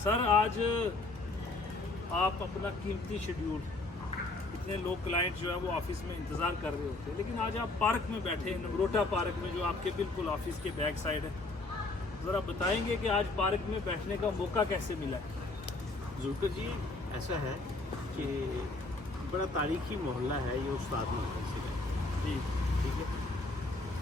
Sir आज आप अपना कीमती शेड्यूल, इतने लोग क्लाइंट जो है वो ऑफिस में इंतज़ार कर रहे होते हैं, लेकिन आज आप पार्क में बैठे हैं, नगरोटा पार्क में, जो आपके बिल्कुल ऑफिस के बैक साइड है। ज़रा बताएंगे कि आज पार्क में बैठने का मौका कैसे मिला है? जुल्कर जी, ऐसा है कि बड़ा तारीखी मोहल्ला है ये उस्ताद मोहल्ले से जी, ठीक है।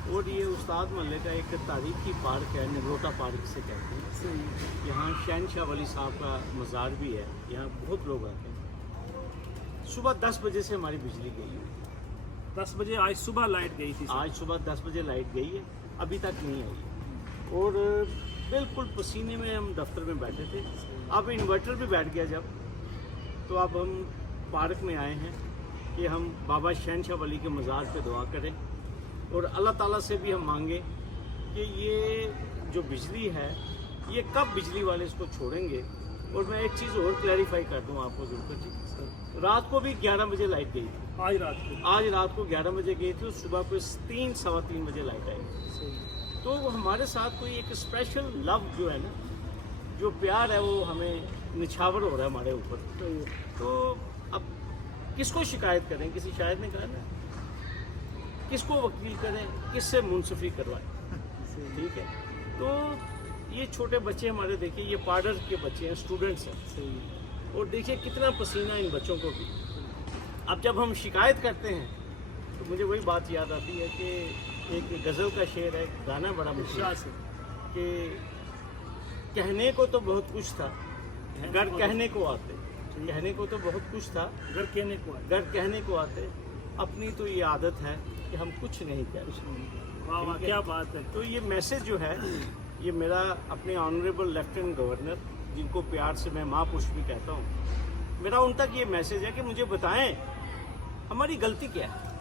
और ये उस्ताद मोहल्ले का एक तारीखी पार्क है, नगरोटा पार्क से कहते हैं। सही। यहाँ शहनशाह वली साहब का मज़ार भी है, यहाँ बहुत लोग आते हैं। सुबह 10 बजे से हमारी बिजली गई है। 10 बजे आज सुबह लाइट गई थी सर। आज सुबह 10 बजे लाइट गई है, अभी तक नहीं आई है। और बिल्कुल पसीने में हम दफ्तर में बैठे थे। अब इन्वर्टर भी बैठ गया जब, तो अब हम पार्क में आए हैं कि हम बाबा शहनशाह वली के मज़ार पे दुआ करें और अल्लाह ताला से भी हम मांगे कि ये जो बिजली है ये कब बिजली वाले इसको छोड़ेंगे। और मैं एक चीज़ और क्लैरिफाई कर दूँ आपको जुल्कर जी, रात को भी 11 बजे लाइट गई थी। आज रात को 11 बजे गई थी और सुबह को 3 सवा 3 बजे लाइट आई। सही। तो हमारे साथ कोई एक स्पेशल लव जो है ना, जो प्यार है वो हमें निछावर हो रहा है हमारे ऊपर। तो अब किसको शिकायत करें? किसी शायद ने कहा ना, किसको वकील करें, किससे मुंसफी करवाएं, ठीक है। तो ये छोटे बच्चे हमारे, देखिए ये पार्डर के बच्चे हैं, स्टूडेंट्स हैं। सही। और देखिए कितना पसीना इन बच्चों को भी। अब जब हम शिकायत करते हैं तो मुझे वही बात याद आती है कि एक गज़ल का शेर है, गाना बड़ा मशहूर से कि कहने को तो बहुत कुछ था, घर कहने को आते। कहने को तो बहुत कुछ था, घर कहने को आए। घर कहने को आते। अपनी तो ये आदत है कि हम कुछ नहीं कहते। वाह वाह, क्या बात है। तो ये मैसेज जो है, ये मेरा अपने ऑनरेबल लेफ्टिनेंट गवर्नर, जिनको प्यार से मैं महापुरुष भी कहता हूँ, मेरा उन तक ये मैसेज है कि मुझे बताएं हमारी गलती क्या है,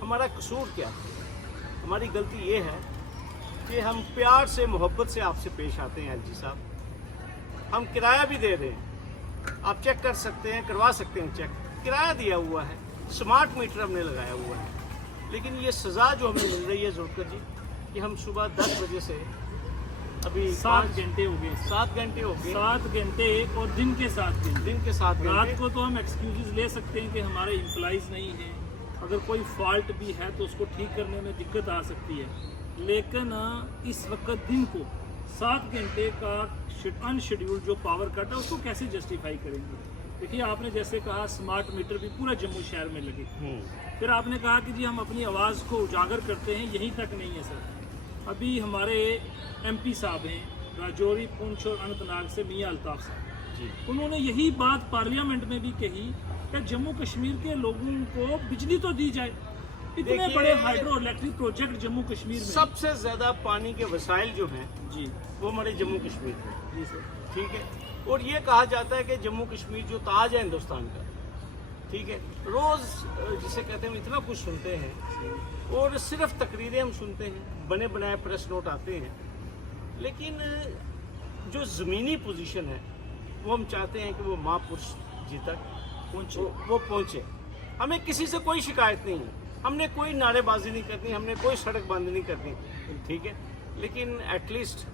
हमारा कसूर क्या है। हमारी गलती ये है कि हम प्यार से मोहब्बत से आपसे पेश आते हैं। एलजी साहब, हम किराया भी दे रहे हैं, आप चेक कर सकते हैं, करवा सकते हैं चेक, किराया दिया हुआ है, स्मार्ट मीटर हमने लगाया हुआ है। लेकिन ये सज़ा जो हमें मिल रही है जुल्कर जी, कि हम सुबह 10 बजे से अभी 7 घंटे हो गए। 7 घंटे हो गए, 7 घंटे और दिन के 7 घंटे। दिन के 7 रात घंटे। को तो हम एक्सक्यूजेस ले सकते हैं कि हमारे एम्प्लॉइज़ नहीं हैं, अगर कोई फॉल्ट भी है तो उसको ठीक करने में दिक्कत आ सकती है, लेकिन इस वक्त दिन को 7 घंटे का अनशेड्यूल जो पावर कट है उसको कैसे जस्टिफाई करेंगे? देखिए, आपने जैसे कहा स्मार्ट मीटर भी पूरा जम्मू शहर में लगे, फिर आपने कहा कि जी हम अपनी आवाज़ को उजागर करते हैं, यहीं तक नहीं है सर। अभी हमारे MP साहब हैं राजौरी, पुंछ और अनंतनाग से, मियां अल्ताफ साहब, उन्होंने यही बात पार्लियामेंट में भी कही कि जम्मू कश्मीर के लोगों को बिजली तो दी जाए। इतने बड़े hydro electric project Jammu Kashmir में, सबसे ज़्यादा पानी के वसाइल जो हैं जी वो हमारे जम्मू कश्मीर में, जी सर, ठीक है। और ये कहा जाता है कि जम्मू कश्मीर जो ताज है हिंदुस्तान का, ठीक है। रोज़ जिसे कहते हैं हम इतना कुछ सुनते हैं और सिर्फ तकरीरें हम सुनते हैं, बने बनाए प्रेस नोट आते हैं, लेकिन जो ज़मीनी पोजीशन है वो हम चाहते हैं कि वो महापुरुष जी तक वो पहुँचे। हमें किसी से कोई शिकायत नहीं है, हमने कोई नारेबाजी नहीं करनी, हमने कोई सड़क बंद नहीं करनी, ठीक है। लेकिन एटलीस्ट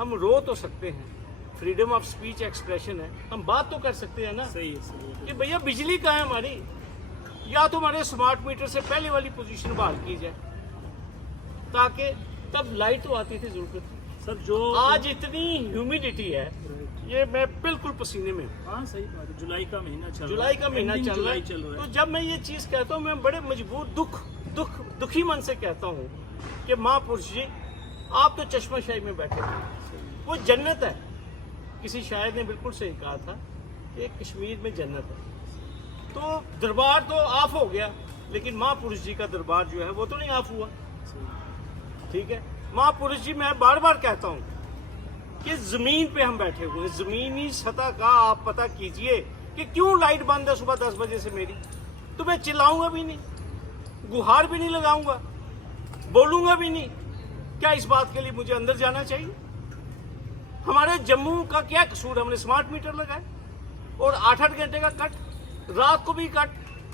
हम रो तो सकते हैं, फ्रीडम ऑफ स्पीच एक्सप्रेशन है, हम बात तो कर सकते हैं ना। सही है कि भैया बिजली कहाँ है हमारी, या तो हमारे स्मार्ट मीटर से पहले वाली पोजीशन बहाल की जाए, ताकि तब लाइट तो आती थी जरूरत सर। जो आज इतनी ह्यूमिडिटी है, ये मैं बिल्कुल पसीने में हूँ। हाँ सही बात है, जुलाई का महीना चल रहा है, जुलाई का महीना Ending चल रहा जुलाई है। चल रहा तो है। जब मैं ये चीज़ कहता हूँ, मैं बड़े मजबूर दुखी मन से कहता हूँ कि महापुरुष जी, आप तो चश्माशाही में बैठे थे, वो जन्नत है। किसी शायर ने बिल्कुल सही कहा था कि कश्मीर में जन्नत है। तो दरबार तो ऑफ हो गया, लेकिन महापुरुष जी का दरबार जो है वो तो नहीं ऑफ हुआ, ठीक है। महापुरुष जी, मैं बार बार कहता हूँ कि ज़मीन पे हम बैठे हुए हैं, ज़मीनी सतह का आप पता कीजिए कि क्यों लाइट बंद है सुबह 10 बजे से मेरी। तो मैं चिल्लाऊंगा भी नहीं, गुहार भी नहीं लगाऊंगा, बोलूंगा भी नहीं। क्या इस बात के लिए मुझे अंदर जाना चाहिए? हमारे जम्मू का क्या कसूर? हमने स्मार्ट मीटर लगाए और 8-8 घंटे का कट, रात को भी कट।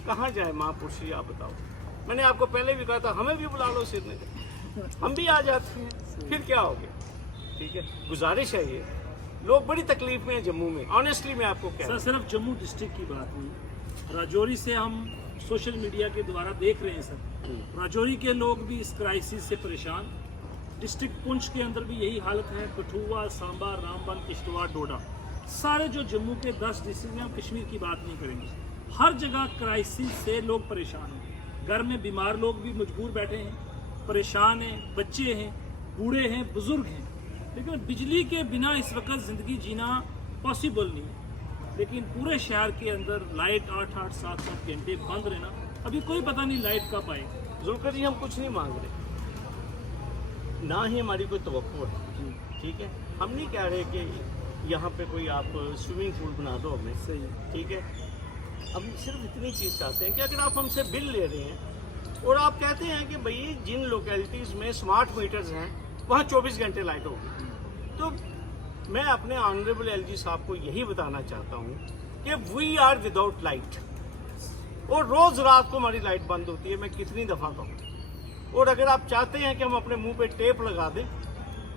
कहाँ जाए महापुरुष जी, आप बताओ। मैंने आपको पहले भी कहा था, हमें भी बुला लो सिर में, हम भी आ जाते हैं, फिर क्या हो गया, ठीक है। गुजारिश है ये लोग बड़ी तकलीफ में हैं जम्मू में, ऑनेस्टली मैं आपको कह रहा सर सिर्फ जम्मू डिस्ट्रिक्ट की बात नहीं, राजौरी से हम सोशल मीडिया के द्वारा देख रहे हैं सर, राजौरी के लोग भी इस क्राइसिस से परेशान। डिस्ट्रिक्ट पुंछ के अंदर भी यही हालत है, कठुआ, सांबा, रामबन, किश्तवाड़, डोडा, सारे जो जम्मू के 10 डिस्ट्रिक्ट में, हम कश्मीर की बात नहीं करेंगे, हर जगह क्राइसिस से लोग परेशान हैं। घर में बीमार लोग भी मजबूर बैठे हैं, परेशान हैं, बच्चे हैं, बूढ़े हैं, बुजुर्ग हैं। लेकिन बिजली के बिना इस वक्त ज़िंदगी जीना पॉसिबल नहीं है। लेकिन पूरे शहर के अंदर लाइट 8-8, 7-7 घंटे बंद रहना, अभी कोई पता नहीं लाइट कब आएगी। जुल्फिकार जी हम कुछ नहीं मांग रहे, ना ही हमारी कोई तवक्को है, ठीक है। हम नहीं कह रहे कि यहाँ पे कोई आप स्विमिंग पूल बना दो हमें, सही है। ठीक है। हम सिर्फ इतनी चीज़ चाहते हैं कि अगर आप हमसे बिल ले रहे हैं और आप कहते हैं कि भाई जिन लोकेलिटीज़ में स्मार्ट मीटर्स हैं वहाँ 24 घंटे लाइट होगी, तो मैं अपने ऑनरेबल एलजी साहब को यही बताना चाहता हूँ कि वी आर विदाउट लाइट, और रोज़ रात को हमारी लाइट बंद होती है, मैं कितनी दफ़ा कहूँ। और अगर आप चाहते हैं कि हम अपने मुंह पे टेप लगा दें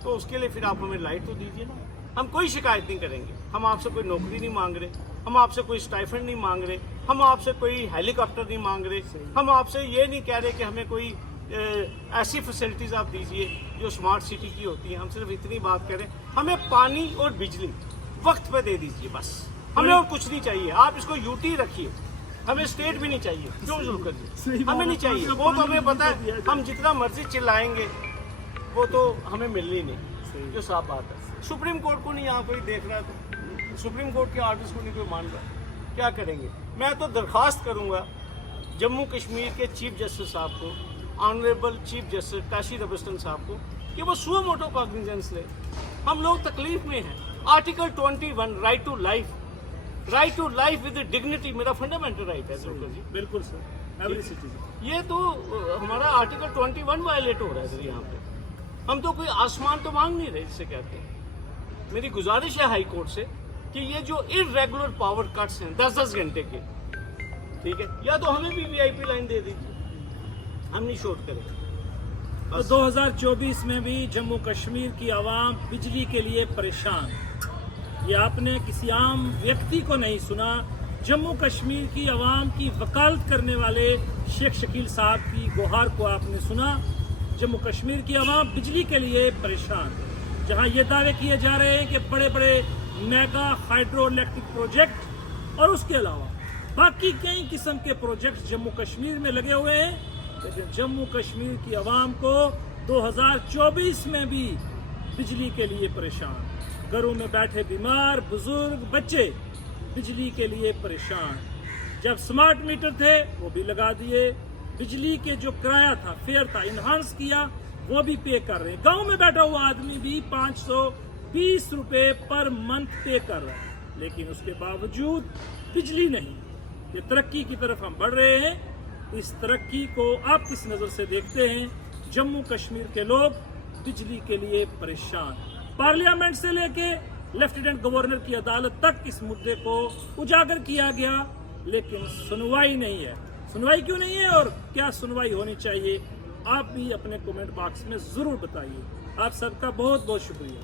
तो उसके लिए फिर आप हमें लाइट तो दीजिए ना। हम कोई शिकायत नहीं करेंगे, हम आपसे कोई नौकरी नहीं मांग रहे, हम आपसे कोई स्टाइफंड नहीं मांग रहे, हम आपसे कोई हेलीकॉप्टर नहीं मांग रहे, हम आपसे ये नहीं कह रहे कि हमें कोई ऐसी फैसिलिटीज़ आप दीजिए जो स्मार्ट सिटी की होती है। हम सिर्फ इतनी बात करें, हमें पानी और बिजली वक्त पे दे दीजिए बस, हमें और कुछ नहीं चाहिए। आप इसको यूटी रखिए, हमें स्टेट भी नहीं चाहिए, क्यों जुल्फिकार जी, हमें नहीं चाहिए। वो तो हमें पता है, हम जितना मर्जी चिल्लाएंगे वो तो हमें मिलनी नहीं, जो साफ बात है। सुप्रीम कोर्ट को नहीं यहाँ कोई देख रहा, तो सुप्रीम कोर्ट के आर्डर्स को नहीं कोई मान रहा, क्या करेंगे। मैं तो दरख्वास्त करूँगा जम्मू कश्मीर के चीफ जस्टिस साहब को, ऑनरेबल चीफ जस्टिस काशी रबस्टन साहब को, कि वो सुओ मोटो कॉग्निजेंस ले। हम लोग तकलीफ में हैं। Article 21 right to life with dignity मेरा फंडामेंटल राइट है जुल्फिकार जी। बिल्कुल सर, एवरी सिटीजन। ये तो हमारा आर्टिकल 21 वायलेट हो रहा है सर यहाँ पे। हम तो कोई आसमान तो मांग नहीं रहे जिसे कहते हैं। मेरी गुजारिश है हाई कोर्ट से कि ये जो इर्रेगुलर पावर कट्स हैं 10-10 घंटे के, ठीक है, या तो हमें भी वीआईपी लाइन दे दीजिए, हम नहीं शॉर्ट करेंगे। तो 2024 में भी जम्मू कश्मीर की आवाम बिजली के लिए परेशान। ये आपने किसी आम व्यक्ति को नहीं सुना, जम्मू कश्मीर की आवाम की वकालत करने वाले शेख शकील साहब की गुहार को आपने सुना। जम्मू कश्मीर की आवाम बिजली के लिए परेशान, जहां ये दावे किए जा रहे हैं कि बड़े बड़े मेगा हाइड्रो इलेक्ट्रिक प्रोजेक्ट और उसके अलावा बाकी कई किस्म के प्रोजेक्ट जम्मू कश्मीर में लगे हुए हैं, लेकिन जम्मू कश्मीर की आवाम को 2024 में भी बिजली के लिए परेशान। घरों में बैठे बीमार, बुजुर्ग, बच्चे बिजली के लिए परेशान। जब स्मार्ट मीटर थे वो भी लगा दिए, बिजली के जो किराया था, फेयर था, इन्हांस किया, वो भी पे कर रहे हैं। गांव में बैठा हुआ आदमी भी 520 रुपए पर मंथ पे कर रहा है, लेकिन उसके बावजूद बिजली नहीं। ये तरक्की की तरफ हम बढ़ रहे हैं, इस तरक्की को आप किस नज़र से देखते हैं? जम्मू कश्मीर के लोग बिजली के लिए परेशान। पार्लियामेंट से लेके लेफ्टिनेंट गवर्नर की अदालत तक इस मुद्दे को उजागर किया गया, लेकिन सुनवाई नहीं है। सुनवाई क्यों नहीं है और क्या सुनवाई होनी चाहिए? आप भी अपने कमेंट बॉक्स में ज़रूर बताइए। आप सबका बहुत बहुत शुक्रिया।